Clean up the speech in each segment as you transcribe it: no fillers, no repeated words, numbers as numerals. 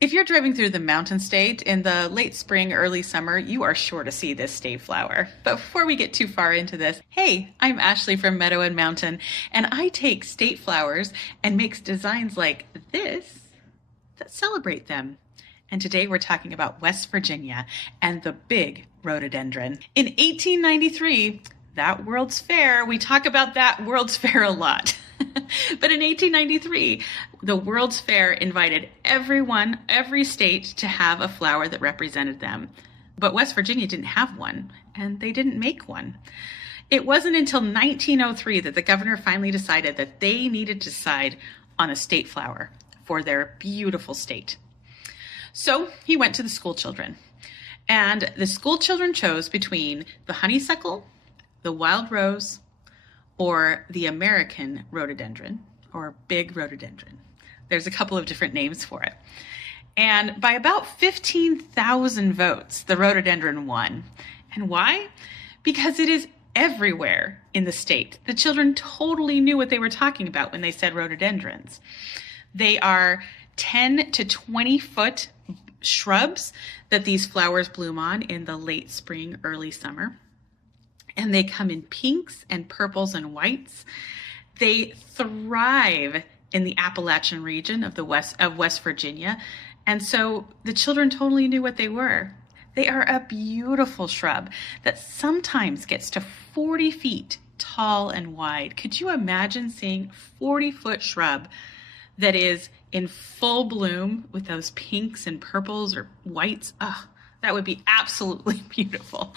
If you're driving through the Mountain State in the late spring, early summer, you are sure to see this state flower. But before we get too far into this, hey, I'm Ashley from Meadow and Mountain, and I take state flowers and make designs like this that celebrate them. And today we're talking about West Virginia and the Big Rhododendron. In 1893, that World's Fair, we talk about that World's Fair a lot. But in 1893, the World's Fair invited everyone, every state, to have a flower that represented them. But West Virginia didn't have one, and they didn't make one. It wasn't until 1903 that the governor finally decided that they needed to decide on a state flower for their beautiful state. So he went to the schoolchildren, and the schoolchildren chose between the honeysuckle, the wild rose, or the American rhododendron, or Big Rhododendron. There's a couple of different names for it. And by about 15,000 votes, the rhododendron won. And why? Because it is everywhere in the state. The children totally knew what they were talking about when they said rhododendrons. They are 10 to 20 foot shrubs that these flowers bloom on in the late spring, early summer. And they come in pinks and purples and whites. They thrive in the Appalachian region of West Virginia. And so the children totally knew what they were. They are a beautiful shrub that sometimes gets to 40 feet tall and wide. Could you imagine seeing a 40-foot shrub that is in full bloom with those pinks and purples or whites? Oh, that would be absolutely beautiful.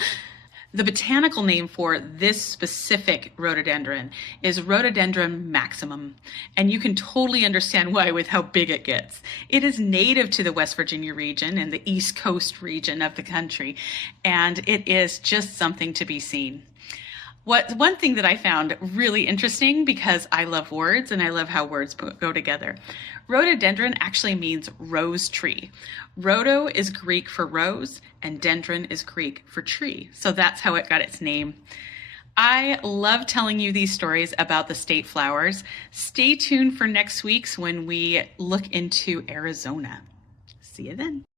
The botanical name for this specific rhododendron is Rhododendron maximum, and you can totally understand why with how big it gets. It is native to the West Virginia region and the East Coast region of the country, and it is just something to be seen. One thing that I found really interesting, because I love words and I love how words go together. Rhododendron actually means rose tree. Rhodo is Greek for rose and dendron is Greek for tree. So that's how it got its name. I love telling you these stories about the state flowers. Stay tuned for next week's when we look into Arizona. See you then.